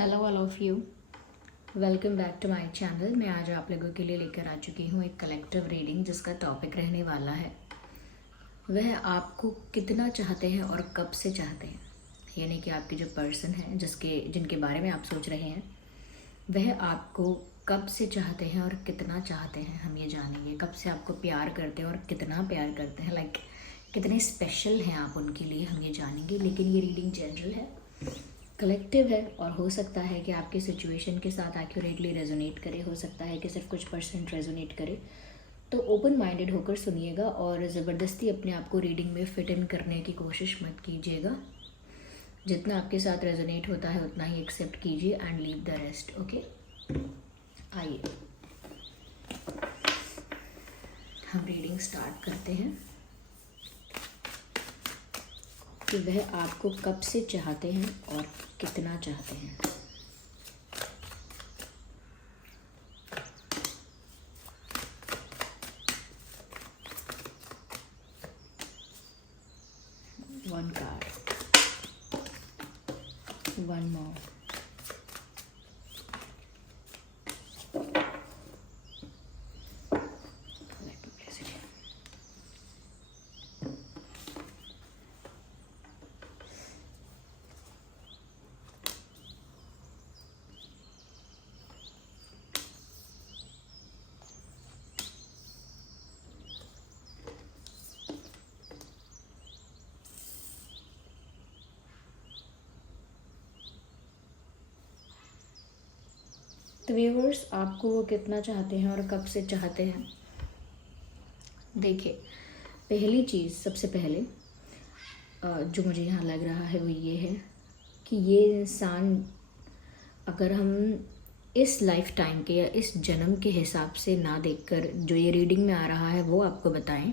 Hello all of you, welcome back to my channel. मैं आज आप लोगों के लिए लेकर आ चुकी हूँ एक कलेक्टिव रीडिंग जिसका टॉपिक रहने वाला है वह आपको कितना चाहते हैं और कब से चाहते हैं। यानी कि आपके जो पर्सन है जिनके बारे में आप सोच रहे हैं वह आपको कब से चाहते हैं और कितना चाहते हैं, हम ये जानेंगे। कब से आपको प्यार करते हैं और कितना प्यार करते हैं, लाइक कितने स्पेशल हैं आप उनके लिए, हम ये जानेंगे। लेकिन ये रीडिंग जनरल है, कलेक्टिव है और हो सकता है कि आपकी सिचुएशन के साथ एक्यूरेटली रेजोनेट करे, हो सकता है कि सिर्फ कुछ परसेंट रेजोनेट करे। तो ओपन माइंडेड होकर सुनिएगा और ज़बरदस्ती अपने आप को रीडिंग में फिट इन करने की कोशिश मत कीजिएगा। जितना आपके साथ रेजोनेट होता है उतना ही एक्सेप्ट कीजिए and leave the rest. Okay, आइए हम रीडिंग स्टार्ट करते हैं कि वह आपको कब से चाहते हैं और कितना चाहते हैं। One card, one more, let me place it. तो व्यूअर्स, आपको वो कितना चाहते हैं और कब से चाहते हैं। देखिए, पहली चीज़ सबसे पहले जो मुझे यहाँ लग रहा है वो ये है कि ये इंसान, अगर हम इस लाइफ टाइम के या इस जन्म के हिसाब से ना देखकर जो ये रीडिंग में आ रहा है वो आपको बताएं,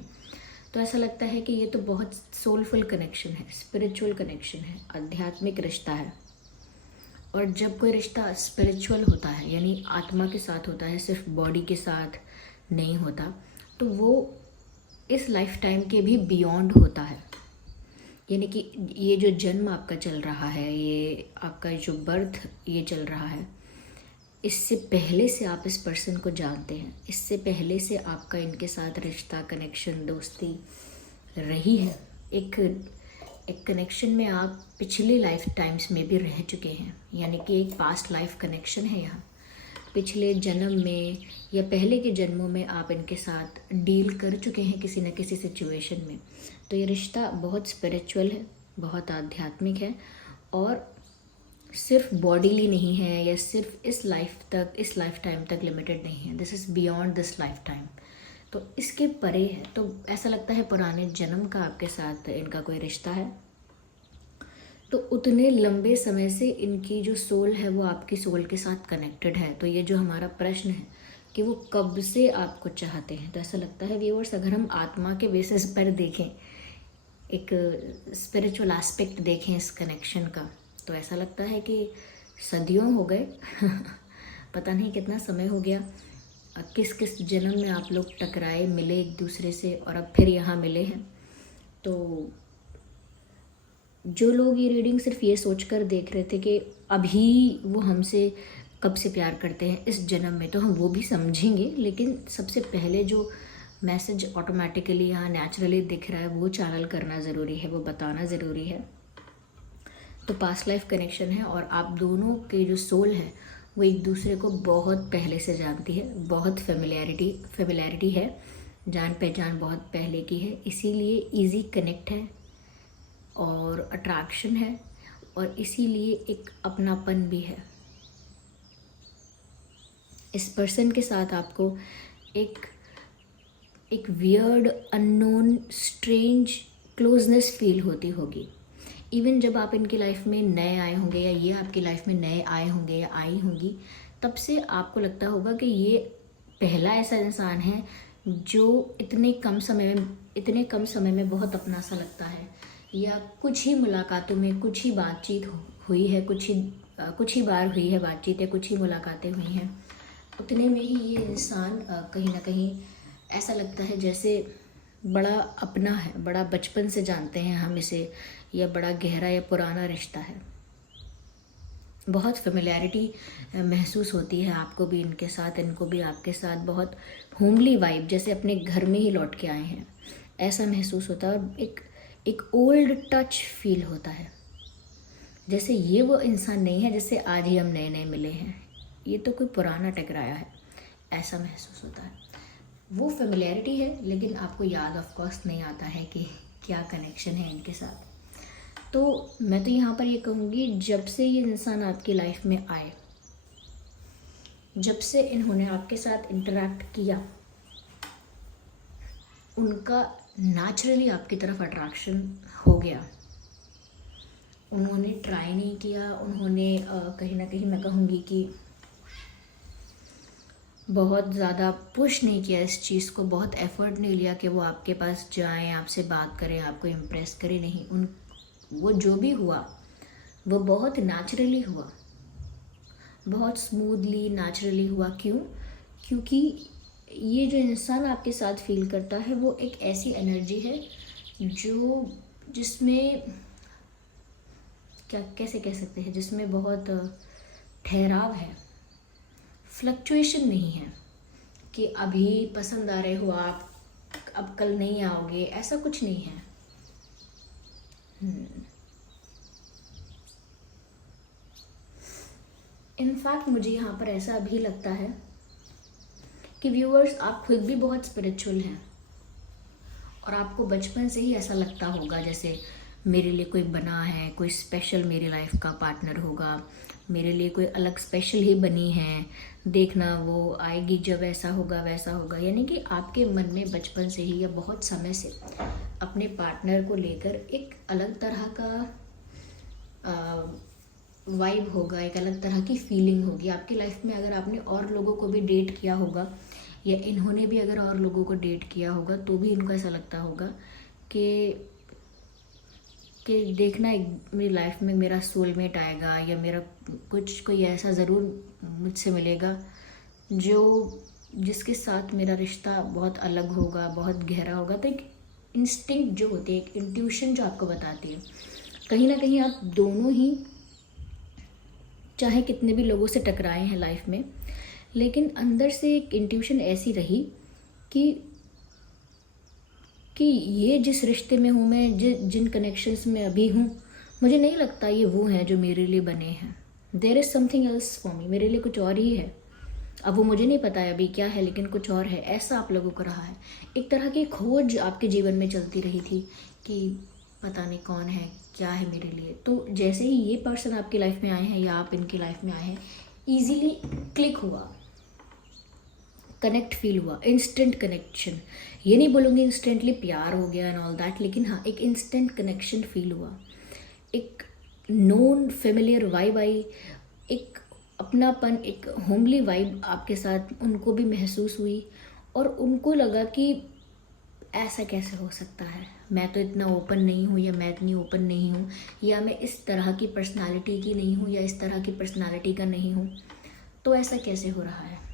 तो ऐसा लगता है कि ये तो बहुत सोलफुल कनेक्शन है, स्पिरिचुअल कनेक्शन है, आध्यात्मिक रिश्ता है। और जब कोई रिश्ता स्पिरिचुअल होता है यानी आत्मा के साथ होता है, सिर्फ बॉडी के साथ नहीं होता, तो वो इस लाइफ टाइम के भी बियॉन्ड होता है। यानी कि ये जो जन्म आपका चल रहा है, ये आपका जो बर्थ ये चल रहा है, इससे पहले से आप इस पर्सन को जानते हैं, इससे पहले से आपका इनके साथ रिश्ता, कनेक्शन, दोस्ती रही है। एक कनेक्शन में आप पिछले लाइफ टाइम्स में भी रह चुके हैं, यानी कि एक पास्ट लाइफ कनेक्शन है यहाँ। पिछले जन्म में या पहले के जन्मों में आप इनके साथ डील कर चुके हैं किसी न किसी सिचुएशन में। तो ये रिश्ता बहुत स्पिरिचुअल है, बहुत आध्यात्मिक है और सिर्फ बॉडीली नहीं है या सिर्फ इस लाइफ टाइम तक लिमिटेड नहीं है। This is beyond this life time, तो इसके परे है। तो ऐसा लगता है पुराने जन्म का आपके साथ इनका कोई रिश्ता है। तो उतने लंबे समय से इनकी जो सोल है वो आपकी सोल के साथ कनेक्टेड है। तो ये जो हमारा प्रश्न है कि वो कब से आपको चाहते हैं, तो ऐसा लगता है व्यूअर्स, अगर हम आत्मा के बेसिस पर देखें, एक स्पिरिचुअल एस्पेक्ट देखें इस कनेक्शन का, तो ऐसा लगता है कि सदियों हो गए पता नहीं कितना समय हो गया, किस किस जन्म में आप लोग टकराए, मिले एक दूसरे से और अब फिर यहाँ मिले हैं। तो जो लोग ये रीडिंग सिर्फ ये सोचकर देख रहे थे कि अभी वो हमसे कब से प्यार करते हैं इस जन्म में, तो हम वो भी समझेंगे। लेकिन सबसे पहले जो मैसेज ऑटोमेटिकली यहाँ नेचुरली दिख रहा है वो चैनल करना ज़रूरी है, वो बताना ज़रूरी है। तो पास्ट लाइफ कनेक्शन है और आप दोनों के जो सोल है वो एक दूसरे को बहुत पहले से जानती है, बहुत फेमिलियरिटी है, जान पहचान बहुत पहले की है, इसीलिए इजी कनेक्ट है और अट्रैक्शन है और इसीलिए एक अपनापन भी है। इस पर्सन के साथ आपको एक weird, unknown, strange closeness feel होती होगी। इवन जब आप इनकी लाइफ में नए आए होंगे या ये आपकी लाइफ में नए आए होंगे या आई होंगी, तब से आपको लगता होगा कि ये पहला ऐसा इंसान है जो इतने कम समय में बहुत अपना सा लगता है, या कुछ ही मुलाकातों में कुछ ही बातचीत हुई है, कुछ ही बार हुई है बातचीत या कुछ ही मुलाकातें हुई हैं, उतने में ही ये इंसान कहीं ना कहीं ऐसा लगता है जैसे बड़ा अपना है, बड़ा बचपन से जानते हैं हम इसे, या बड़ा गहरा या पुराना रिश्ता है। बहुत फेमिलियरिटी महसूस होती है आपको भी इनके साथ, इनको भी आपके साथ। बहुत होमली वाइब, जैसे अपने घर में ही लौट के आए हैं ऐसा महसूस होता है। और एक ओल्ड टच फील होता है, जैसे ये वो इंसान नहीं है जैसे आज ही हम नए नए मिले हैं, ये तो कोई पुराना टकराया है, ऐसा महसूस होता है। वो फेमिलियरिटी है, लेकिन आपको याद ऑफ कोर्स नहीं आता है कि क्या कनेक्शन है इनके साथ। तो मैं तो यहाँ पर ये कहूँगी, जब से ये इंसान आपकी लाइफ में आए, जब से इन्होंने आपके साथ इंटरेक्ट किया, उनका नेचुरली आपकी तरफ अट्रैक्शन हो गया। उन्होंने ट्राई नहीं किया, उन्होंने कहीं ना कहीं मैं कहूँगी कि बहुत ज़्यादा पुश नहीं किया इस चीज़ को, बहुत एफर्ट नहीं लिया कि वो आपके पास जाएं, आपसे बात करें, आपको इम्प्रेस करें। नहीं, वो जो भी हुआ वो बहुत नेचुरली हुआ, बहुत स्मूथली नेचुरली हुआ। क्यों? क्योंकि ये जो इंसान आपके साथ फील करता है वो एक ऐसी एनर्जी है जिसमें क्या कैसे कह सकते हैं, जिसमें बहुत ठहराव है, फ्लक्चुएशन नहीं है कि अभी पसंद आ रहे हो आप, अब कल नहीं आओगे, ऐसा कुछ नहीं है। इनफैक्ट मुझे यहाँ पर ऐसा अभी लगता है कि व्यूअर्स, आप खुद भी बहुत स्पिरिचुअल हैं और आपको बचपन से ही ऐसा लगता होगा जैसे मेरे लिए कोई बना है, कोई स्पेशल मेरी लाइफ का पार्टनर होगा, मेरे लिए कोई अलग स्पेशल ही बनी है, देखना वो आएगी जब ऐसा होगा वैसा होगा। यानी कि आपके मन में बचपन से ही या बहुत समय से अपने पार्टनर को लेकर एक अलग तरह का वाइब होगा, एक अलग तरह की फीलिंग होगी आपकी लाइफ में। अगर आपने और लोगों को भी डेट किया होगा या इन्होंने भी अगर और लोगों को डेट किया होगा, तो भी इनको ऐसा लगता होगा कि देखना मेरी लाइफ में मेरा सोलमेट आएगा या मेरा कोई ऐसा ज़रूर मुझसे मिलेगा जिसके साथ मेरा रिश्ता बहुत अलग होगा, बहुत गहरा होगा। तो एक इंस्टिंक्ट जो होती है, एक इंट्यूशन जो आपको बताती है, कहीं ना कहीं आप दोनों ही चाहे कितने भी लोगों से टकराए हैं लाइफ में, लेकिन अंदर से एक इंट्यूशन ऐसी रही कि ये जिस रिश्ते में हूँ मैं, जिन कनेक्शंस में अभी हूँ, मुझे नहीं लगता ये वो हैं जो मेरे लिए बने हैं। There is something else for me, मेरे लिए कुछ और ही है। अब वो मुझे नहीं पता है अभी क्या है, लेकिन कुछ और है, ऐसा आप लोगों को रहा है। एक तरह की खोज आपके जीवन में चलती रही थी कि पता नहीं कौन है, क्या है मेरे लिए। तो जैसे ही ये पर्सन आपकी लाइफ में आए हैं या आप इनकी लाइफ में आए हैं, ईजीली क्लिक हुआ, कनेक्ट फील हुआ, इंस्टेंट कनेक्शन। ये नहीं बोलूँगी इंस्टेंटली प्यार हो गया एंड ऑल दैट, लेकिन हाँ, एक इंस्टेंट कनेक्शन फील हुआ, एक नोन फेमिलियर वाइब आई, एक अपनापन, एक होमली वाइब आपके साथ उनको भी महसूस हुई। और उनको लगा कि ऐसा कैसे हो सकता है, मैं तो इतना ओपन नहीं हूँ, या मैं इतनी ओपन नहीं हूँ, या मैं इस तरह की पर्सनालिटी की नहीं हूँ, या इस तरह की पर्सनालिटी का नहीं हूँ, तो ऐसा कैसे हो रहा है।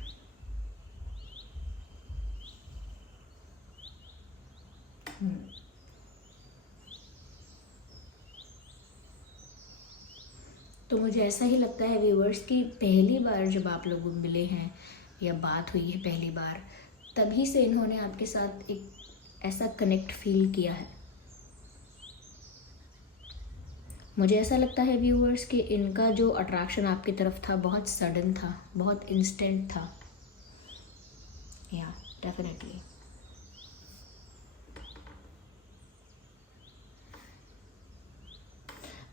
तो मुझे ऐसा ही लगता है व्यूअर्स कि पहली बार जब आप लोग मिले हैं या बात हुई है पहली बार, तभी से इन्होंने आपके साथ एक ऐसा कनेक्ट फील किया है। मुझे ऐसा लगता है व्यूअर्स कि इनका जो अट्रैक्शन आपकी तरफ था बहुत सडन था, बहुत इंस्टेंट था। या डेफिनेटली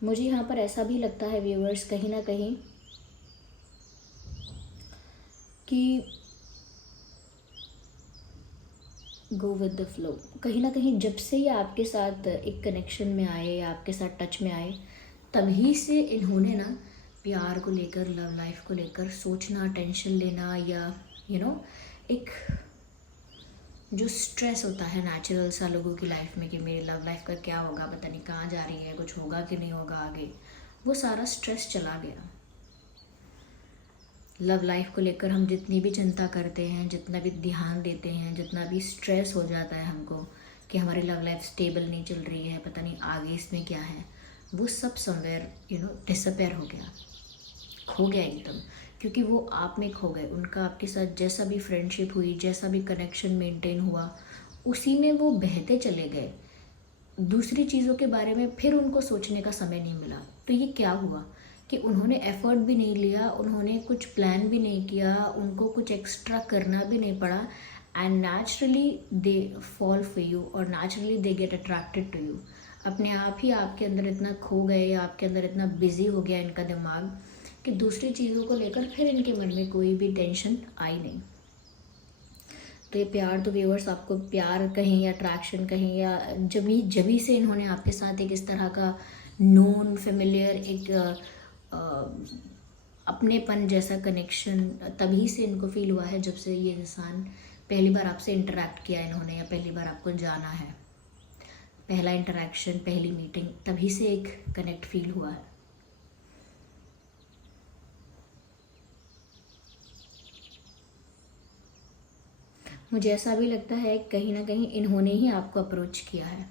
मुझे यहाँ पर ऐसा भी लगता है व्यूअर्स, कहीं ना कहीं कि गो विद द फ्लो, कहीं ना कहीं जब से ये आपके साथ एक कनेक्शन में आए या आपके साथ टच में आए, तभी से इन्होंने ना प्यार को लेकर, लव लाइफ को लेकर सोचना, टेंशन लेना, या एक जो स्ट्रेस होता है नेचुरल सा लोगों की लाइफ में कि मेरी लव लाइफ का क्या होगा, पता नहीं कहाँ जा रही है, कुछ होगा कि नहीं होगा आगे, वो सारा स्ट्रेस चला गया। लव लाइफ को लेकर हम जितनी भी चिंता करते हैं, जितना भी ध्यान देते हैं, जितना भी स्ट्रेस हो जाता है हमको कि हमारी लव लाइफ स्टेबल नहीं चल रही है, पता नहीं आगे इसमें क्या है, वो सब समवेयर डिसअपेयर हो गया। खो गया एकदम, क्योंकि वो आप में खो गए। उनका आपके साथ जैसा भी फ्रेंडशिप हुई, जैसा भी कनेक्शन मेंटेन हुआ, उसी में वो बहते चले गए। दूसरी चीज़ों के बारे में फिर उनको सोचने का समय नहीं मिला। तो ये क्या हुआ कि उन्होंने एफर्ट भी नहीं लिया, उन्होंने कुछ प्लान भी नहीं किया, उनको कुछ एक्स्ट्रा करना भी नहीं पड़ा, and naturally they fall for you और naturally they get attracted to you. अपने आप ही आपके अंदर इतना खो गए, या आपके अंदर इतना बिजी हो गया इनका दिमाग कि दूसरी चीज़ों को लेकर फिर इनके मन में कोई भी टेंशन आई नहीं। तो ये प्यार, तो व्यूअर्स आपको प्यार कहें या अट्रैक्शन कहें, या जभी से इन्होंने आपके साथ एक इस तरह का नोन फेमिलियर, एक अपनेपन जैसा कनेक्शन तभी से इनको फील हुआ है जब से ये इंसान पहली बार आपसे इंटरेक्ट किया इन्होंने, या पहली बार आपको जाना है। पहला इंटरेक्शन, पहली मीटिंग, तभी से एक कनेक्ट फील हुआ है। मुझे ऐसा भी लगता है कहीं ना कहीं इन्होंने ही आपको अप्रोच किया है,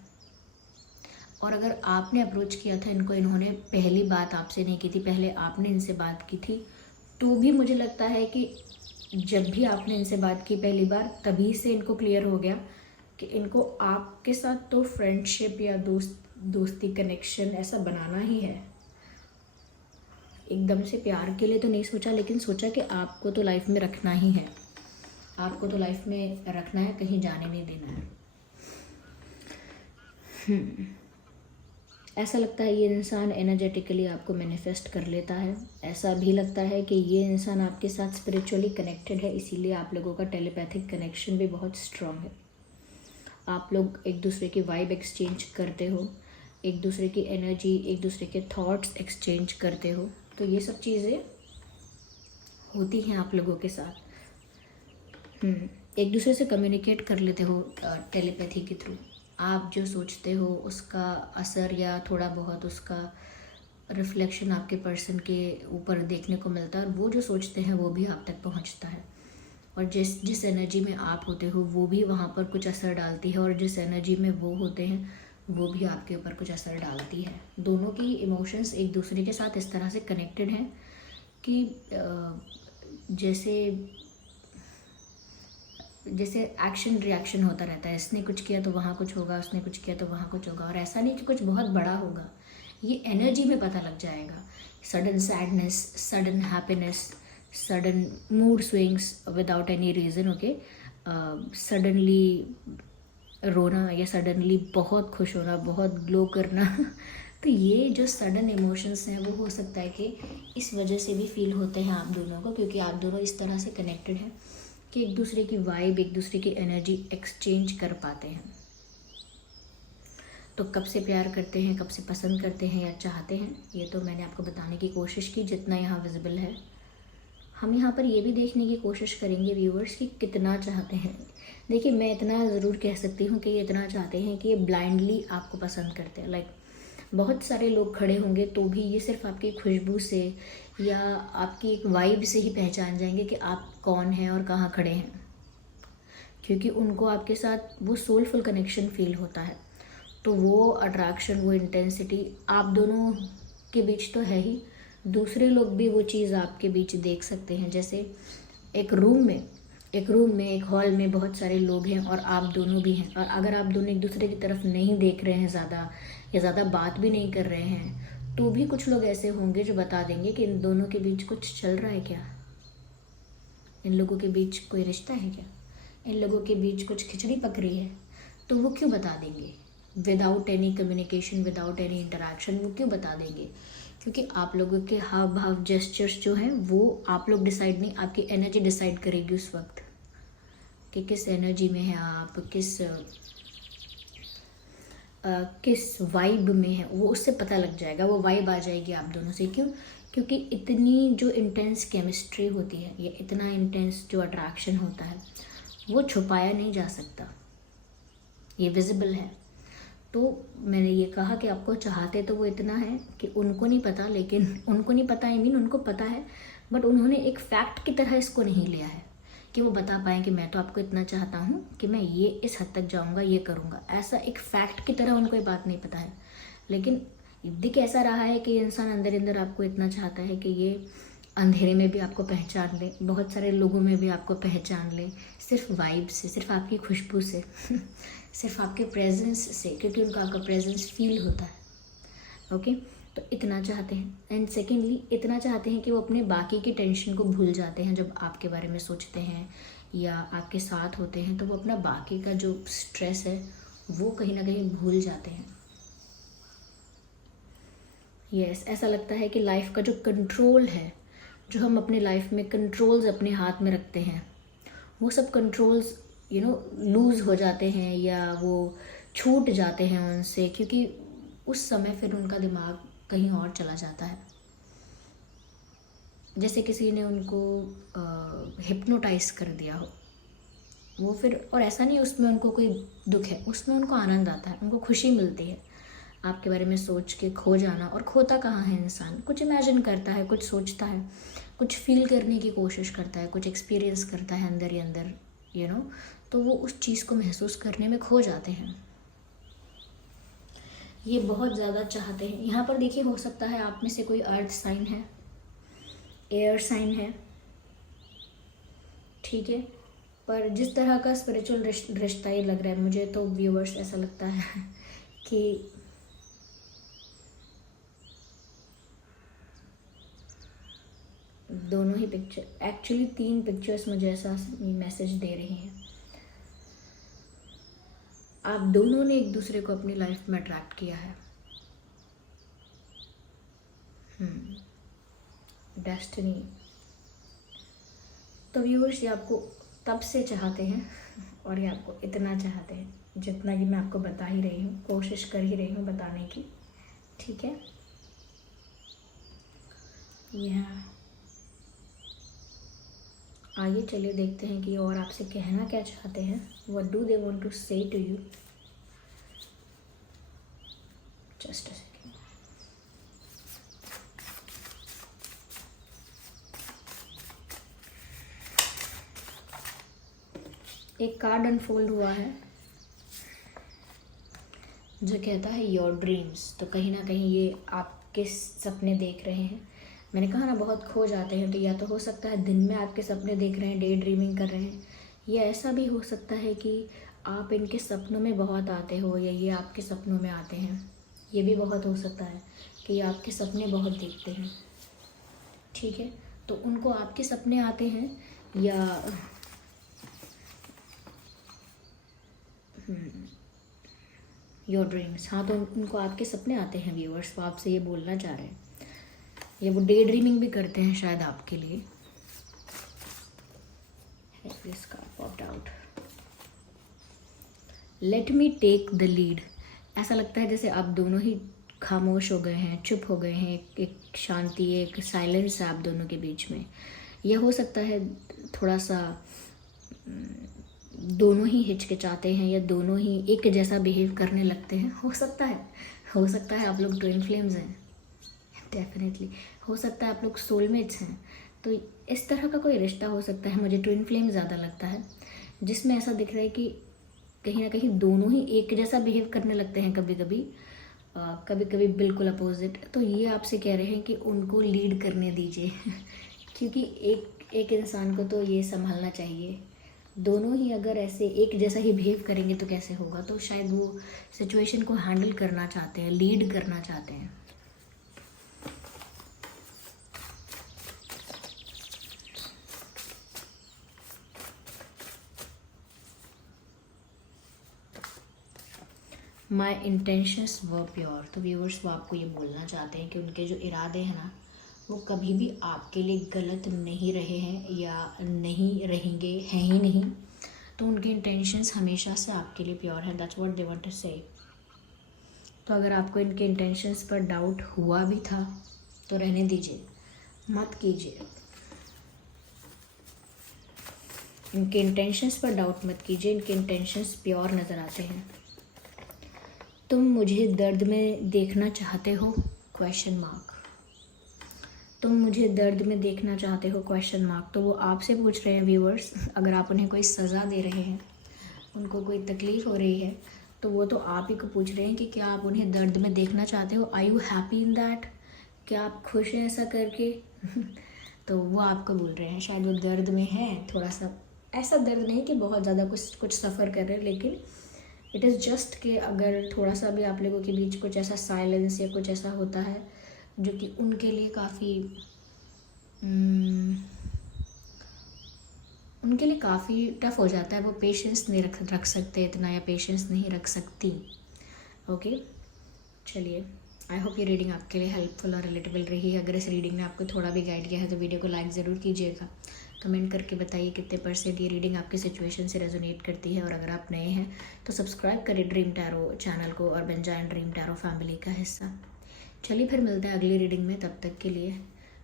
और अगर आपने अप्रोच किया था इनको, इन्होंने पहली बात आपसे नहीं की थी, पहले आपने इनसे बात की थी, तो भी मुझे लगता है कि जब भी आपने इनसे बात की पहली बार, तभी से इनको क्लियर हो गया कि इनको आपके साथ तो फ्रेंडशिप या दोस्ती कनेक्शन ऐसा बनाना ही है। एकदम से प्यार के लिए तो नहीं सोचा, लेकिन सोचा कि आपको तो लाइफ में रखना ही है, आपको तो लाइफ में रखना है, कहीं जाने नहीं देना है। ऐसा लगता है ये इंसान एनर्जेटिकली आपको मैनिफेस्ट कर लेता है। ऐसा भी लगता है कि ये इंसान आपके साथ स्पिरिचुअली कनेक्टेड है, इसीलिए आप लोगों का टेलीपैथिक कनेक्शन भी बहुत स्ट्रॉन्ग है। आप लोग एक दूसरे की वाइब एक्सचेंज करते हो, एक दूसरे की एनर्जी, एक दूसरे के थॉट्स एक्सचेंज करते हो, तो ये सब चीज़ें होती हैं आप लोगों के साथ। एक दूसरे से कम्युनिकेट कर लेते हो टेलीपैथी के थ्रू। आप जो सोचते हो उसका असर या थोड़ा बहुत उसका रिफ्लेक्शन आपके पर्सन के ऊपर देखने को मिलता है, और वो जो सोचते हैं वो भी आप तक पहुंचता है, और जिस एनर्जी में आप होते हो वो भी वहाँ पर कुछ असर डालती है, और जिस एनर्जी में वो होते हैं वो भी आपके ऊपर कुछ असर डालती है। दोनों की इमोशंस एक दूसरे के साथ इस तरह से कनेक्टेड हैं कि जैसे एक्शन रिएक्शन होता रहता है। इसने कुछ किया तो वहाँ कुछ होगा, उसने कुछ किया तो वहाँ कुछ होगा, और ऐसा नहीं कि कुछ बहुत बड़ा होगा, ये एनर्जी में पता लग जाएगा। Sudden sadness, sudden happiness, sudden mood swings without any reason, okay, suddenly रोना या सडनली बहुत खुश होना, बहुत ग्लो करना तो ये जो सडन इमोशंस हैं वो हो सकता है कि इस वजह से भी फील होते हैं आप दोनों को, क्योंकि आप दोनों इस तरह से कनेक्टेड हैं कि एक दूसरे की वाइब, एक दूसरे की एनर्जी एक्सचेंज कर पाते हैं। तो कब से प्यार करते हैं, कब से पसंद करते हैं या चाहते हैं, ये तो मैंने आपको बताने की कोशिश की जितना यहाँ विजिबल है। हम यहाँ पर ये भी देखने की कोशिश करेंगे व्यूअर्स कि कितना चाहते हैं। देखिए, मैं इतना ज़रूर कह सकती हूँ कि ये इतना चाहते हैं कि ये ब्लाइंडली आपको पसंद करते हैं। लाइक बहुत सारे लोग खड़े होंगे तो भी ये सिर्फ आपकी खुशबू से या आपकी एक वाइब से ही पहचान जाएंगे कि आप कौन हैं और कहाँ खड़े हैं, क्योंकि उनको आपके साथ वो सोलफुल कनेक्शन फील होता है। तो वो अट्रैक्शन, वो इंटेंसिटी आप दोनों के बीच तो है ही, दूसरे लोग भी वो चीज़ आपके बीच देख सकते हैं। जैसे एक रूम में, एक हॉल में बहुत सारे लोग हैं और आप दोनों भी हैं, और अगर आप दोनों एक दूसरे की तरफ नहीं देख रहे हैं ज़्यादा, या ज़्यादा बात भी नहीं कर रहे हैं, तो भी कुछ लोग ऐसे होंगे जो बता देंगे कि इन दोनों के बीच कुछ चल रहा है क्या, इन लोगों के बीच कोई रिश्ता है क्या, इन लोगों के बीच कुछ खिचड़ी पक रही है। तो वो क्यों बता देंगे without any communication, without any interaction? वो क्यों बता देंगे? क्योंकि आप लोगों के हाव भाव, जेस्चर्स जो हैं वो आप लोग डिसाइड नहीं, आपकी एनर्जी डिसाइड करेगी उस वक्त कि किस एनर्जी में है आप, किस वाइब में है, वो उससे पता लग जाएगा, वो वाइब आ जाएगी आप दोनों से। क्यों? क्योंकि इतनी जो इंटेंस केमिस्ट्री होती है, या इतना इंटेंस जो अट्रैक्शन होता है, वो छुपाया नहीं जा सकता, ये विजिबल है। तो मैंने ये कहा कि आपको चाहते तो वो इतना है कि उनको नहीं पता, लेकिन उनको नहीं पता, आई मीन उनको पता है, बट उन्होंने एक फैक्ट की तरह इसको नहीं लिया है कि वो बता पाएँ कि मैं तो आपको इतना चाहता हूँ कि मैं ये इस हद तक जाऊँगा, ये करूँगा। ऐसा एक फैक्ट की तरह उनको ये बात नहीं पता है, लेकिन दिख ऐसा रहा है कि इंसान अंदर अंदर आपको इतना चाहता है कि ये अंधेरे में भी आपको पहचान ले, बहुत सारे लोगों में भी आपको पहचान ले, सिर्फ वाइब से, सिर्फ आपकी खुशबू से सिर्फ आपके प्रेजेंस से, क्योंकि उनको आपका प्रेजेंस फील होता है। ओके, तो इतना चाहते हैं। एंड सेकेंडली इतना चाहते हैं कि वो अपने बाकी की टेंशन को भूल जाते हैं जब आपके बारे में सोचते हैं या आपके साथ होते हैं, तो वो अपना बाकी का जो स्ट्रेस है वो कहीं ना कहीं भूल जाते हैं। यस, ऐसा लगता है कि लाइफ का जो कंट्रोल है, जो हम अपने लाइफ में कंट्रोल्स अपने हाथ में रखते हैं, वो सब कंट्रोल्स लूज़ हो जाते हैं या वो छूट जाते हैं उनसे, क्योंकि उस समय फिर उनका दिमाग कहीं और चला जाता है। जैसे किसी ने उनको हिप्नोटाइज कर दिया हो, वो फिर, और ऐसा नहीं उसमें उनको कोई दुख है, उसमें उनको आनंद आता है, उनको खुशी मिलती है आपके बारे में सोच के खो जाना। और खोता कहाँ है इंसान, कुछ इमेजिन करता है, कुछ सोचता है, कुछ फील करने की कोशिश करता है, कुछ एक्सपीरियंस करता है अंदर ही अंदर, तो वो उस चीज़ को महसूस करने में खो जाते हैं। ये बहुत ज़्यादा चाहते हैं। यहाँ पर देखिए, हो सकता है आप में से कोई अर्थ साइन है, एयर साइन है, ठीक है, पर जिस तरह का स्पिरिचुअल रिश्ता ये लग रहा है मुझे, तो व्यूअर्स ऐसा लगता है कि दोनों ही पिक्चर, एक्चुअली 3 पिक्चर्स मुझे ऐसा मैसेज दे रही हैं। आप दोनों ने एक दूसरे को अपनी लाइफ में अट्रैक्ट किया है। डेस्टिनी। तो व्यूअर्स, ये आपको तब से चाहते हैं और ये आपको इतना चाहते हैं जितना कि मैं आपको बता ही रही हूँ, कोशिश कर ही रही हूँ बताने की, ठीक है। यहाँ आगे चलिए देखते हैं कि और आपसे कहना क्या चाहते हैं। What do they want to say to you. Just a second. एक कार्ड अनफोल्ड हुआ है जो कहता है योर ड्रीम्स। तो कहीं ना कहीं ये आपके सपने देख रहे हैं। मैंने कहा ना, बहुत खो जाते हैं, तो या तो हो सकता है दिन में आपके सपने देख रहे हैं, डे ड्रीमिंग कर रहे हैं, या ऐसा भी हो सकता है कि आप इनके सपनों में बहुत आते हो या ये आपके सपनों में आते हैं। ये भी बहुत हो सकता है कि ये आपके सपने बहुत देखते हैं, ठीक है। तो उनको आपके सपने आते हैं या योर ड्रीम्स, हाँ, तो उनको आपके सपने आते हैं व्यूअर्स। वो आपसे ये बोलना चाह रहे हैं, ये वो डे ड्रीमिंग भी करते हैं शायद आपके लिए। Popped out. Let me take the lead. ऐसा लगता है जैसे आप दोनों ही खामोश हो गए हैं, चुप हो गए हैं, एक शांति, एक साइलेंस है आप दोनों के बीच में। यह हो सकता है थोड़ा सा दोनों ही हिचकिचाते हैं या दोनों ही एक जैसा बिहेव करने लगते हैं। हो सकता है आप लोग ट्विन फ्लेम्स हैं, डेफिनेटली। हो सकता है आप लोग सोलमेट्स हैं। तो इस तरह का कोई रिश्ता हो सकता है। मुझे ट्विन फ्लेम ज़्यादा लगता है, जिसमें ऐसा दिख रहा है कि कहीं ना कहीं दोनों ही एक जैसा बिहेव करने लगते हैं कभी कभी, कभी कभी बिल्कुल अपोजिट। तो ये आपसे कह रहे हैं कि उनको लीड करने दीजिए क्योंकि एक इंसान को तो ये संभालना चाहिए। दोनों ही अगर ऐसे एक जैसा ही बिहेव करेंगे तो कैसे होगा। तो शायद वो सिचुएशन को हैंडल करना चाहते हैं, लीड करना चाहते हैं। माई इंटेंशंस वर प्योर। तो व्यूअर्स, वो आपको ये बोलना चाहते हैं कि उनके जो इरादे हैं ना, वो कभी भी आपके लिए गलत नहीं रहे हैं या नहीं रहेंगे, हैं ही नहीं। तो उनके इंटेंशंस हमेशा से आपके लिए प्योर है। That's what they want to say. तो अगर आपको इनके इंटेंशंस पर डाउट हुआ भी था तो रहने दीजिए, मत कीजिए। इनके इंटेंशंस पर डाउट मत कीजिए, इनके इंटेंशंस प्योर नज़र आते हैं। तुम मुझे दर्द में देखना चाहते हो? Question mark. तुम मुझे दर्द में देखना चाहते हो? Question mark. तो वो आपसे पूछ रहे हैं व्यूअर्स। अगर आप उन्हें कोई सज़ा दे रहे हैं, उनको कोई तकलीफ़ हो रही है, तो वो तो आप ही को पूछ रहे हैं कि क्या आप उन्हें दर्द में देखना चाहते हो? Are you happy in that? क्या आप खुश हैं ऐसा करके? तो वो आपको बोल रहे हैं, शायद वो दर्द में है थोड़ा सा, ऐसा दर्द नहीं कि बहुत ज़्यादा कुछ सफ़र कर रहे हैं, लेकिन इट इज़ जस्ट कि अगर थोड़ा सा भी आप लोगों के बीच कुछ ऐसा साइलेंस या कुछ ऐसा होता है जो कि उनके लिए काफ़ी टफ हो जाता है, वो पेशेंस नहीं रख सकते इतना, या पेशेंस नहीं रख सकती। ओके, चलिए, आई होप ये रीडिंग आपके लिए हेल्पफुल और रिलेटेबल रही है। अगर इस रीडिंग ने आपको थोड़ा भी गाइड किया है तो वीडियो को लाइक ज़रूर कीजिएगा। कमेंट करके बताइए कितने % ये रीडिंग आपकी सिचुएशन से रेजोनेट करती है। और अगर आप नए हैं तो सब्सक्राइब करें ड्रीम टैरो चैनल को और बन जाएं ड्रीम टैरो फैमिली का हिस्सा। चलिए फिर मिलते हैं अगली रीडिंग में, तब तक के लिए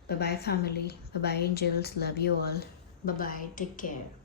bye bye family, bye bye angels, love you all, bye bye, take care.